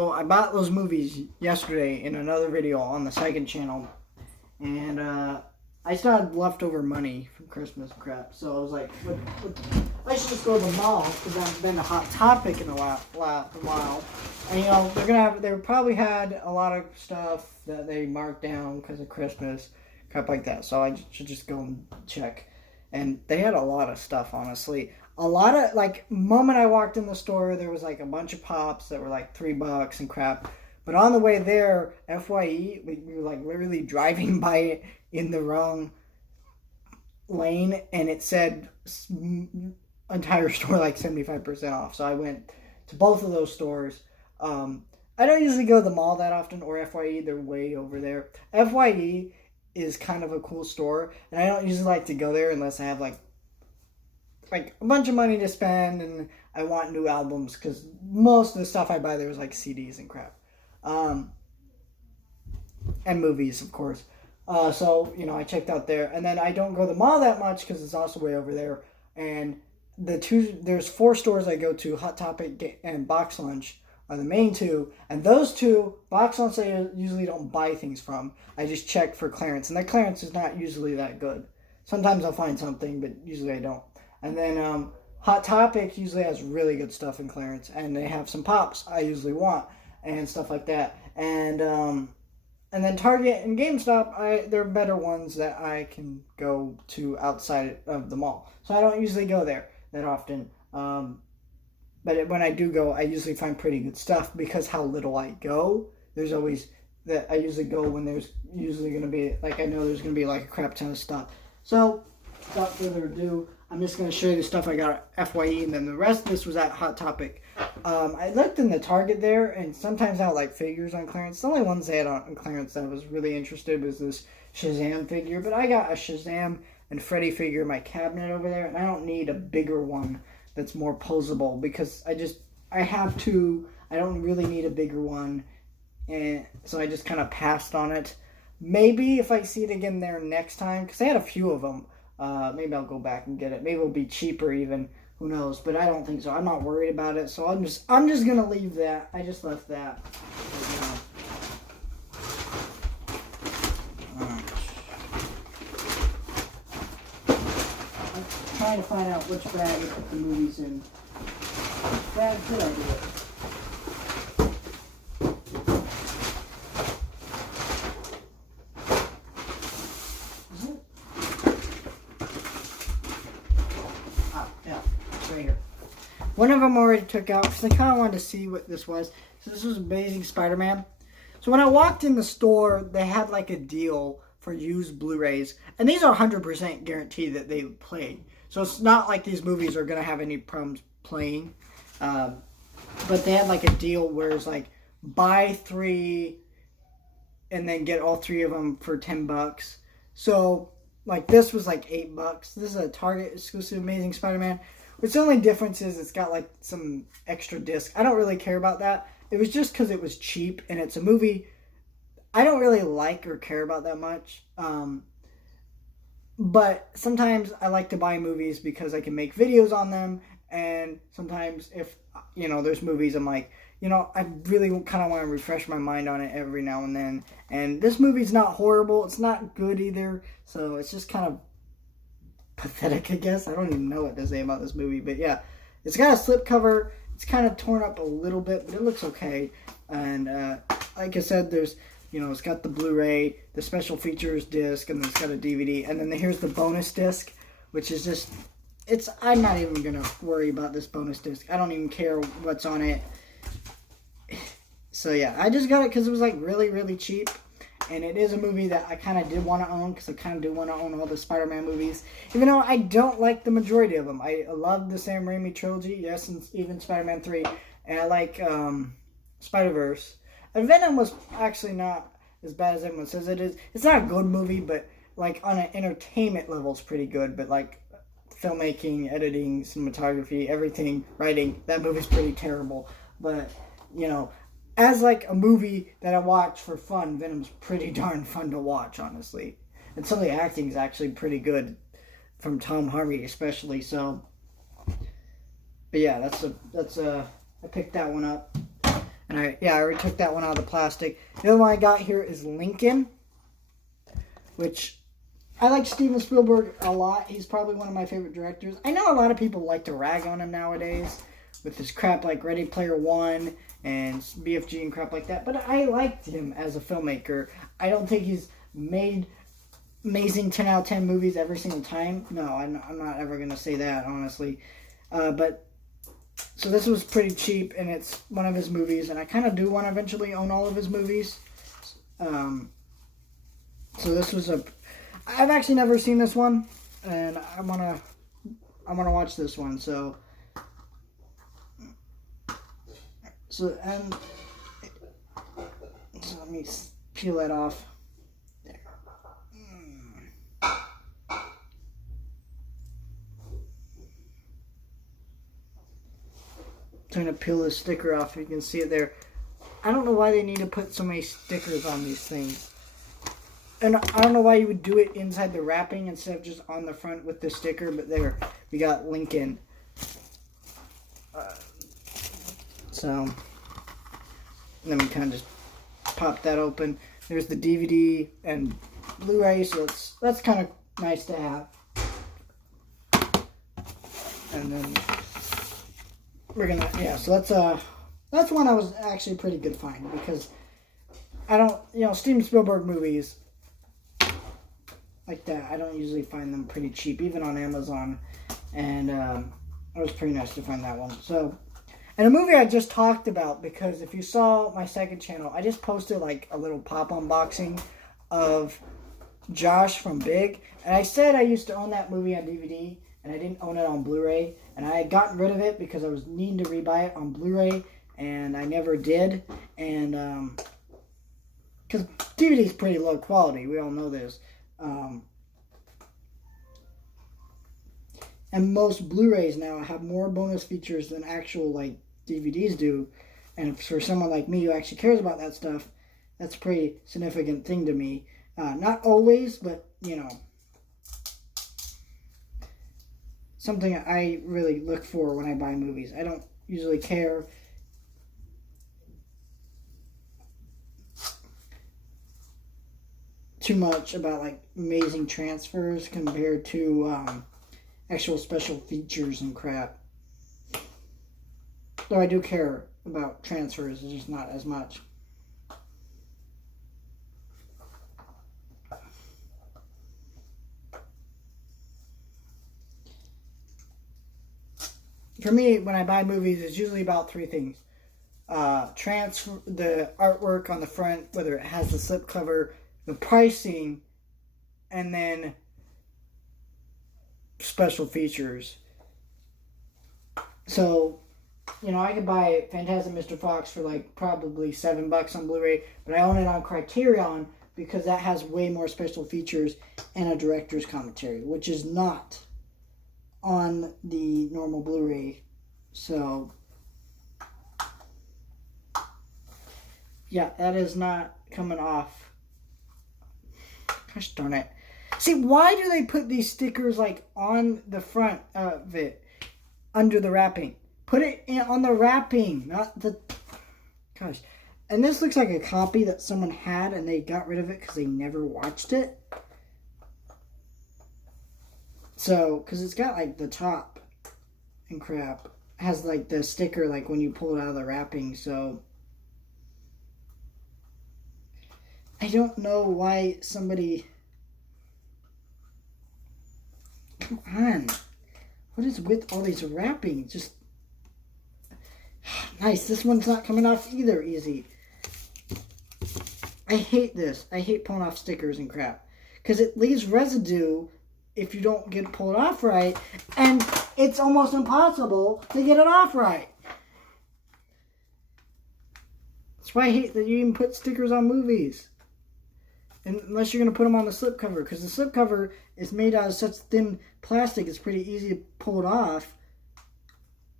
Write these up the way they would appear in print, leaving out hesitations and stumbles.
So I bought those movies yesterday in another video on the second channel, and I still had leftover money from Christmas crap. So I was like, I should just go to the mall because I've been a Hot Topic in a while. And they probably had a lot of stuff that they marked down because of Christmas, crap like that. So I should just go and check. And they had a lot of stuff, honestly. A lot of, moment I walked in the store, there was, a bunch of pops that were, $3 and crap. But on the way there, FYE, we were, literally driving by it in the wrong lane, and it said entire store, 75% off. So I went to both of those stores. I don't usually go to the mall that often, or FYE, they're way over there. FYE is kind of a cool store, and I don't usually like to go there unless I have, like a bunch of money to spend and I want new albums, because most of the stuff I buy there is CDs and crap. And movies, of course. So, I checked out there. And then I don't go to the mall that much because it's also way over there. And there's 4 stores I go to, Hot Topic and Box Lunch are the main 2. And those 2, Box Lunch I usually don't buy things from. I just check for clearance. And the clearance is not usually that good. Sometimes I'll find something, but usually I don't. And then Hot Topic usually has really good stuff in clearance, and they have some pops I usually want and stuff like that. And then Target and GameStop, they're better ones that I can go to outside of the mall. So I don't usually go there that often. But when I do go, I usually find pretty good stuff because how little I go. There's always that I usually go when there's usually going to be I know there's going to be a crap ton of stuff. So without further ado, I'm just going to show you the stuff I got at FYE, and then the rest of this was at Hot Topic. I looked in the Target there, and sometimes I had figures on clearance. The only ones they had on clearance that I was really interested was this Shazam figure, but I got a Shazam and Freddy figure in my cabinet over there, and I don't need a bigger one that's more posable because I have 2. I don't really need a bigger one, and so I just kind of passed on it. Maybe if I see it again there next time, because I had a few of them. Maybe I'll go back and get it. Maybe it'll be cheaper even. Who knows? But I don't think so. I'm not worried about it. So I'm just gonna leave that. I just left that. I'm trying to find out which bag to put the movies in. Which bag did I do it? One of them already took out because I kind of wanted to see what this was. So this was Amazing Spider-Man. So when I walked in the store, they had a deal for used Blu-rays. And these are 100% guaranteed that they play. So it's not like these movies are going to have any problems playing. But they had a deal where it's buy 3 and then get all 3 of them for $10. So this was $8. This is a Target exclusive Amazing Spider-Man. Which the only difference is it's got some extra disc. I don't really care about that. It was just because it was cheap and it's a movie I don't really like or care about that much. But sometimes I like to buy movies because I can make videos on them. And sometimes if, there's movies I'm I really kind of want to refresh my mind on it every now and then. And this movie's not horrible. It's not good either. So it's just kind of pathetic, I guess. I don't even know what to say about this movie, but yeah, it's got a slipcover. It's kind of torn up a little bit, but it looks okay. And like I said, there's it's got the Blu-ray, the special features disc, and then it's got a DVD, and then here's the bonus disc, which is just I'm not even gonna worry about this bonus disc. I don't even care what's on it. So yeah, I just got it because it was really, really cheap. And it is a movie that I kind of did want to own because I kind of do want to own all the Spider-Man movies. Even though I don't like the majority of them. I love the Sam Raimi trilogy, yes, and even Spider-Man 3. And I like Spider-Verse. And Venom was actually not as bad as everyone says it is. It's not a good movie, but on an entertainment level, it's pretty good. But filmmaking, editing, cinematography, everything, writing, that movie's pretty terrible. But, as a movie that I watch for fun, Venom's pretty darn fun to watch, honestly. And some of the acting is actually pretty good from Tom Hardy, especially. So, but yeah, I picked that one up. And I already took that one out of the plastic. The other one I got here is Lincoln, which I like Steven Spielberg a lot. He's probably one of my favorite directors. I know a lot of people like to rag on him nowadays with his crap like Ready Player One and BFG and crap like that. But I liked him as a filmmaker. I don't think he's made amazing 10 out of 10 movies every single time. No, I'm not ever going to say that, honestly. But so this was pretty cheap, and it's one of his movies, and I kind of do want to eventually own all of his movies. So this was I've actually never seen this one, and I wanna watch this one. So let me peel that off. There. Trying to peel the sticker off. You can see it there. I don't know why they need to put so many stickers on these things. And I don't know why you would do it inside the wrapping instead of just on the front with the sticker. But there, we got Lincoln. So, then we kind of just pop that open. There's the DVD and Blu-ray, so that's kind of nice to have. And then we're gonna, so that's one I was actually pretty good find, because I don't, Steven Spielberg movies like that, I don't usually find them pretty cheap, even on Amazon, and it was pretty nice to find that one. So, and a movie I just talked about, because if you saw my second channel, I just posted like a little pop unboxing of Josh from Big, and I said I used to own that movie on DVD, and I didn't own it on Blu-ray, and I had gotten rid of it because I was needing to rebuy it on Blu-ray, and I never did, and because DVD is pretty low quality, we all know this, and most Blu-rays now have more bonus features than actual like DVDs do, and for someone like me who actually cares about that stuff, that's a pretty significant thing to me. Not always, but something I really look for when I buy movies. I don't usually care too much about like amazing transfers compared to actual special features and crap. Though I do care about transfers, it's just not as much. For me, when I buy movies, it's usually about three things. Transfer, the artwork on the front, whether it has the slipcover, the pricing, and then special features. So, I could buy Fantastic Mr. Fox for like probably $7 on Blu-ray, but I own it on Criterion because that has way more special features and a director's commentary, which is not on the normal Blu-ray. So, yeah, that is not coming off. Gosh darn it. See, why do they put these stickers like on the front of it, under the wrapping? Put it on the wrapping, not the... Gosh. And this looks like a copy that someone had and they got rid of it because they never watched it. So, because it's got like the top and crap. It has like the sticker like when you pull it out of the wrapping. So, I don't know why somebody... Come on. What is with all these wrappings? Just... Nice. This one's not coming off either easy. I hate this. I hate pulling off stickers and crap. Because it leaves residue if you don't get it pulled off right. And it's almost impossible to get it off right. That's why I hate that you even put stickers on movies. Unless you're going to put them on the slipcover. Because the slipcover is made out of such thin plastic, it's pretty easy to pull it off.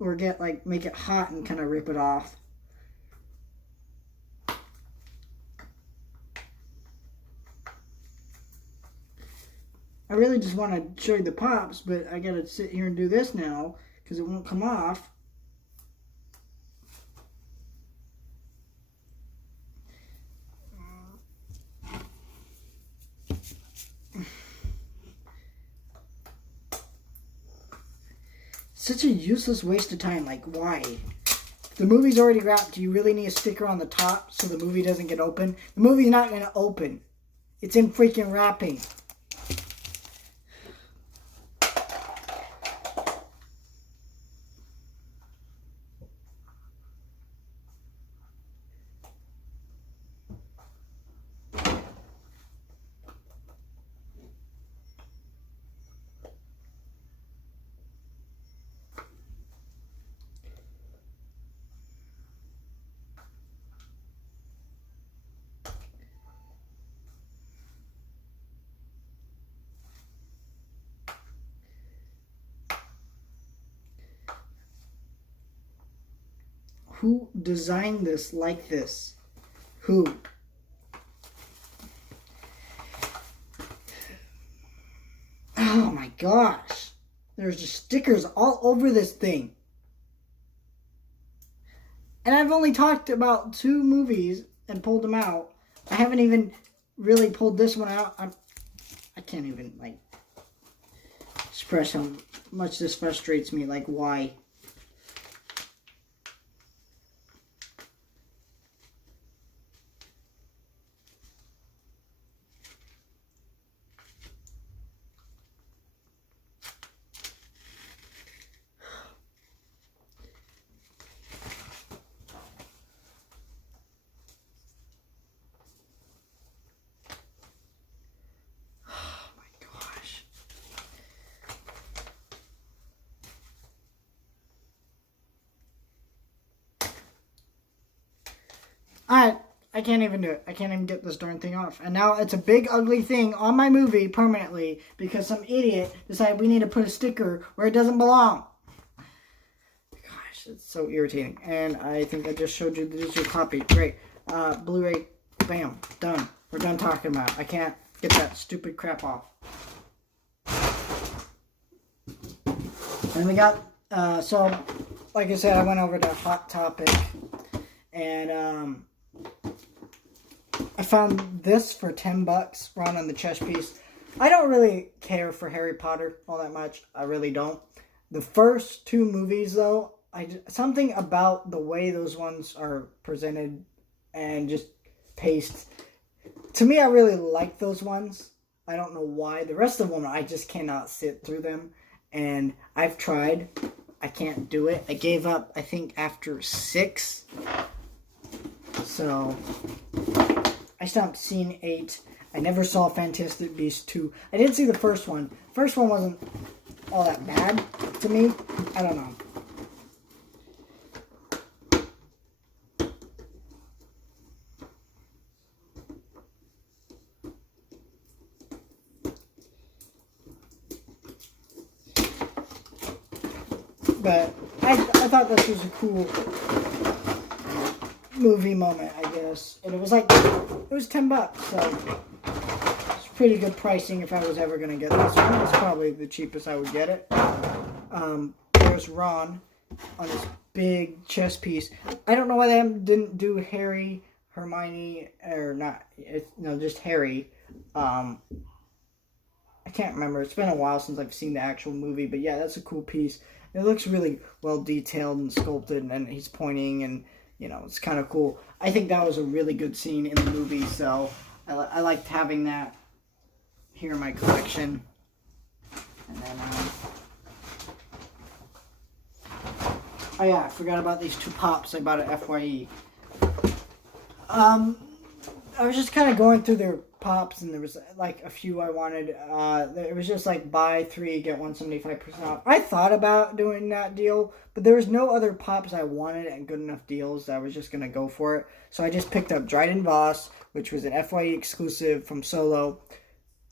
Or make it hot and kind of rip it off. I really just want to show you the pops, but I gotta sit here and do this now because it won't come off. such a useless waste of time. Like, why? The movie's already wrapped. Do you really need a sticker on the top so the movie doesn't get open? The movie's not going to open. It's in freaking wrapping. Who designed this like this? Who? Oh my gosh. There's just stickers all over this thing. And I've only talked about 2 movies and pulled them out. I haven't even really pulled this one out. I can't even, like, express how much this frustrates me. Like, why? I can't even do it. I can't even get this darn thing off. And now it's a big ugly thing on my movie permanently because some idiot decided we need to put a sticker where it doesn't belong. Gosh, it's so irritating. And I think I just showed you the digital copy. Great. Blu-ray. Bam. Done. We're done talking about it. I can't get that stupid crap off. And we got, so, like I said, I went over to Hot Topic. And, I found this for $10, Ron on the chess piece. I don't really care for Harry Potter all that much. I really don't. The first 2 movies, though, something about the way those ones are presented and just paced. To me, I really like those ones. I don't know why. The rest of them, I just cannot sit through them. And I've tried. I can't do it. I gave up, I think, after 6. So I stopped seeing 8. I never saw Fantastic Beasts 2. I did see the first one. First one wasn't all that bad to me. I don't know. But I thought this was a cool movie moment, I guess. And it was like, it was $10, so it's pretty good pricing if I was ever going to get this one. It's probably the cheapest I would get it. There's Ron on this big chess piece. I don't know why they didn't do Harry, Hermione, or not, no, just Harry. I can't remember. It's been a while since I've seen the actual movie, but yeah, that's a cool piece. It looks really well detailed and sculpted, and he's pointing, and you know, it's kind of cool. I think that was a really good scene in the movie, so I liked having that here in my collection. And then, oh yeah, I forgot about these 2 pops I bought at FYE. I was just kind of going through their pops, and there was like a few I wanted. It was just like buy 3 get 1 75% off. I thought about doing that deal, but there was no other pops I wanted at good enough deals that I was just gonna go for it. So I just picked up Dryden Voss, which was an FYE exclusive from Solo.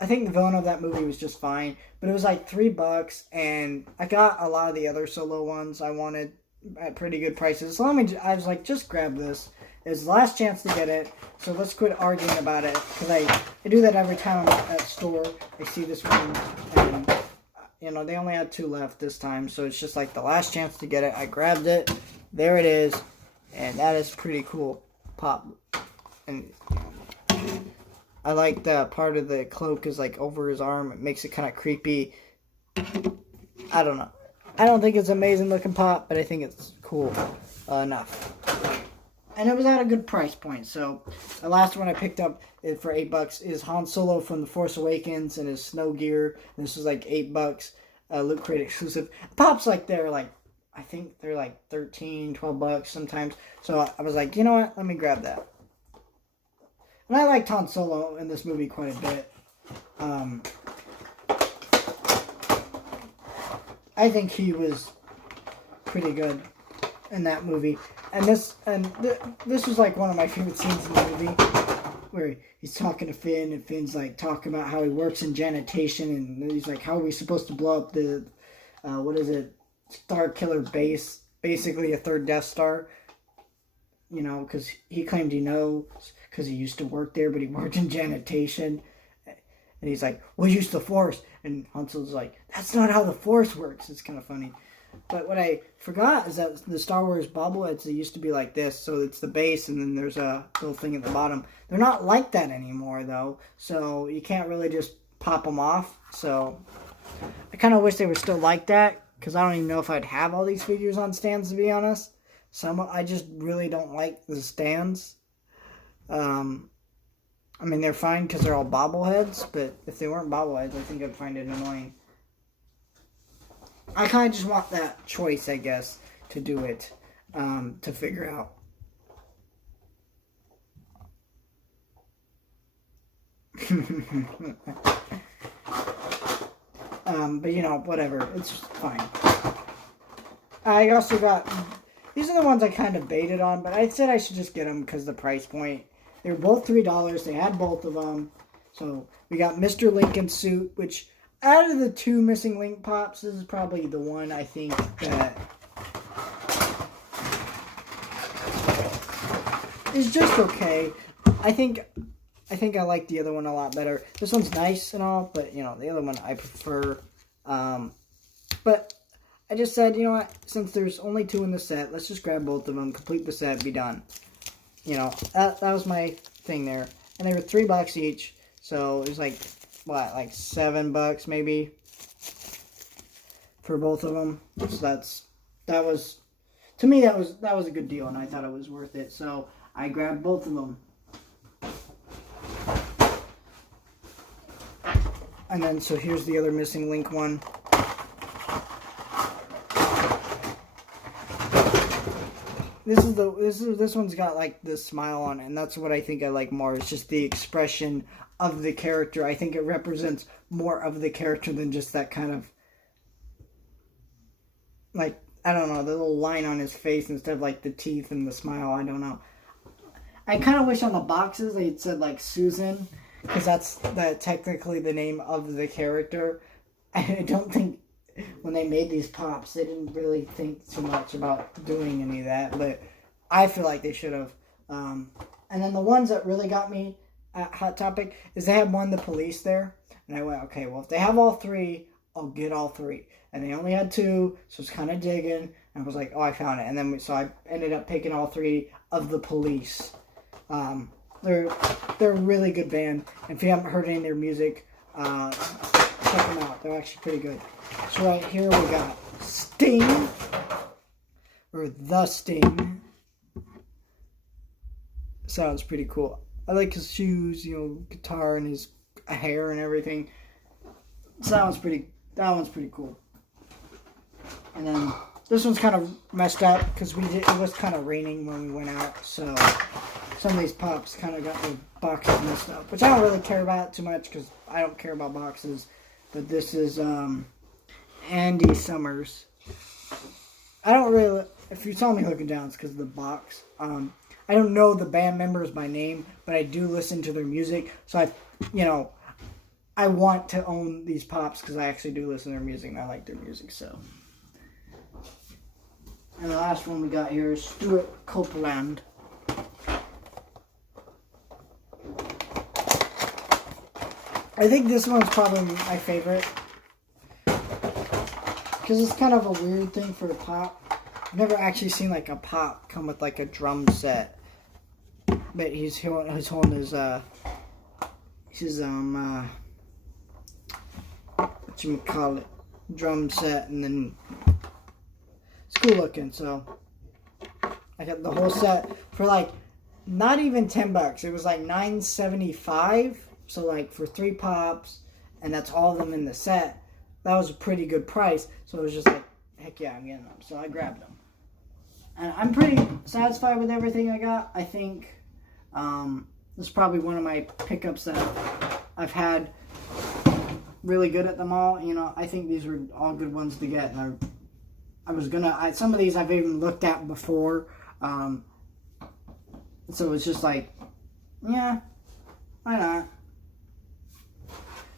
I think the villain of that movie was just fine, but it was like $3, and I got a lot of the other Solo ones I wanted at pretty good prices. So I was like, just grab this. It's the last chance to get it, so let's quit arguing about it, because I do that every time I'm at the store. I see this one, and, you know, they only had 2 left this time, so it's just like the last chance to get it. I grabbed it, there it is, and that is pretty cool pop. And I like the part of the cloak is like over his arm. It makes it kind of creepy. I don't know. I don't think it's an amazing looking pop, but I think it's cool enough. And it was at a good price point. So the last one I picked up for $8 is Han Solo from The Force Awakens and his snow gear. This was like $8. Loot Crate exclusive. Pops like they're like, I think they're like 13, $12 sometimes. So I was like, you know what? Let me grab that. And I liked Han Solo in this movie quite a bit. I think he was pretty good in that movie. And this was like one of my favorite scenes in the movie, where he's talking to Finn, and Finn's like talking about how he works in janitation, and he's like, how are we supposed to blow up the Star Killer base, basically a third Death Star, you know, because he claimed he knows because he used to work there, but he worked in janitation. And he's like, we'll use the Force. And Han Solo's like, that's not how the Force works. It's kind of funny. But what I forgot is that the Star Wars bobbleheads, they used to be like this. So it's the base, and then there's a little thing at the bottom. They're not like that anymore, though. So you can't really just pop them off. So I kind of wish they were still like that, because I don't even know if I'd have all these figures on stands, to be honest. I just really don't like the stands. I mean, they're fine because they're all bobbleheads, but if they weren't bobbleheads, I think I'd find it annoying. I kind of just want that choice, I guess, to do it, to figure out. But, you know, whatever. It's fine. I also got... These are the ones I kind of baited on, but I said I should just get them because the price point. They were both $3. They had both of them. So we got Mr. Lincoln's suit, which out of the two missing Link Pops, this is probably the one I think that is just okay. I think I like the other one a lot better. This one's nice and all, but you know, the other one I prefer. But I just said, you know what, since there's only two in the set, let's just grab both of them, complete the set, be done. You know, that was my thing there. And they were $3 each. So it was like, what, like $7 maybe for both of them. So that was, to me, that was a good deal, and I thought it was worth it. So I grabbed both of them. And then, so here's the other missing Link one. This one's got like the smile on it, and that's what I think I like more. It's just the expression of the character. I think it represents more of the character than just that kind of, like, I don't know, the little line on his face instead of like the teeth and the smile. I don't know. I kind of wish on the boxes they'd said like Susan, because that's technically the name of the character. I don't think when they made these pops, they didn't really think too much about doing any of that, but I feel like they should have. And then the ones that really got me at Hot Topic is they had the police there, and I went, okay, well, if they have all three, I'll get all three. And they only had two, so it's kind of digging, and I was like, oh, I found it. And then so I ended up taking all three of the police. They're a really good band, and if you haven't heard any of their music, check them out. They're actually pretty good. So right here we got Sting, or The Sting. Sounds pretty cool. I like his shoes, you know, guitar and his hair and everything. That one's pretty cool. And then this one's kind of messed up because it was kind of raining when we went out, so some of these pops kind of got the boxes messed up, which I don't really care about too much because I don't care about boxes. But this is Andy Summers. I don't really, if you saw me looking down, it's because of the box. I don't know the band members by name, but I do listen to their music. So I want to own these pops because I actually do listen to their music and I like their music. So, and the last one we got here is Stuart Copeland. I think this one's probably my favorite because it's kind of a weird thing for a pop. I've never actually seen like a pop come with like a drum set, but he's holding his whatchamacallit, drum set, and then cool looking. So I got the whole set for like not even $10. It was like $9.75. So like for 3 pops, and that's all of them in the set. That was a pretty good price. So it was just like, heck yeah, I'm getting them. So I grabbed them. And I'm pretty satisfied with everything I got. I think this is probably one of my pickups that I've had really good at the mall. You know, I think these were all good ones to get. And some of these I've even looked at before. So it's just like, yeah, why not?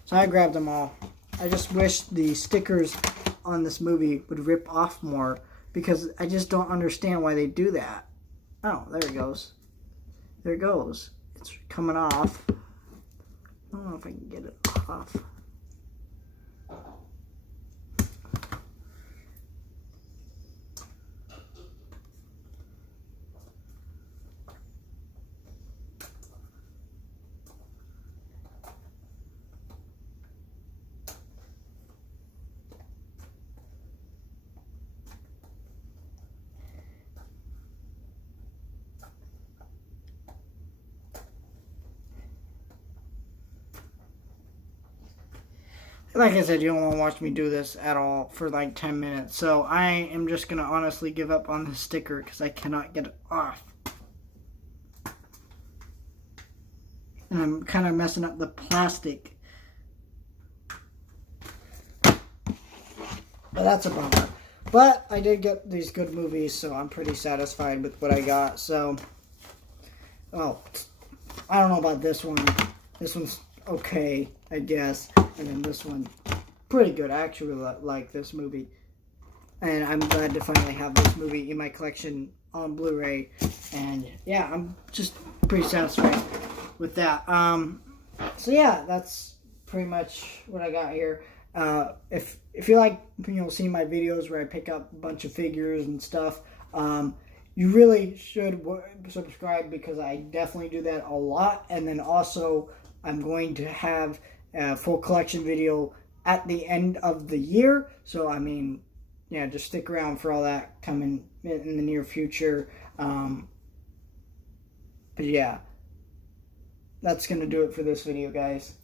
So I grabbed them all. I just wish the stickers on this movie would rip off more, because I just don't understand why they do that. Oh, there it goes. There it goes. It's coming off. I don't know if I can get it off. Like I said, you don't want to watch me do this at all for like 10 minutes. So I am just going to honestly give up on the sticker because I cannot get it off. And I'm kind of messing up the plastic. But that's a bummer. But I did get these good movies, so I'm pretty satisfied with what I got. So, oh, I don't know about this one. This one's okay, I guess. And then this one, pretty good. I actually like this movie. And I'm glad to finally have this movie in my collection on Blu-ray. And yeah, I'm just pretty satisfied with that. So yeah, that's pretty much what I got here. If you like, seeing my videos where I pick up a bunch of figures and stuff, you really should subscribe, because I definitely do that a lot. And then also, I'm going to have a full collection video at the end of the year. So, I mean, yeah, just stick around for all that coming in the near future. But yeah, that's going to do it for this video, guys.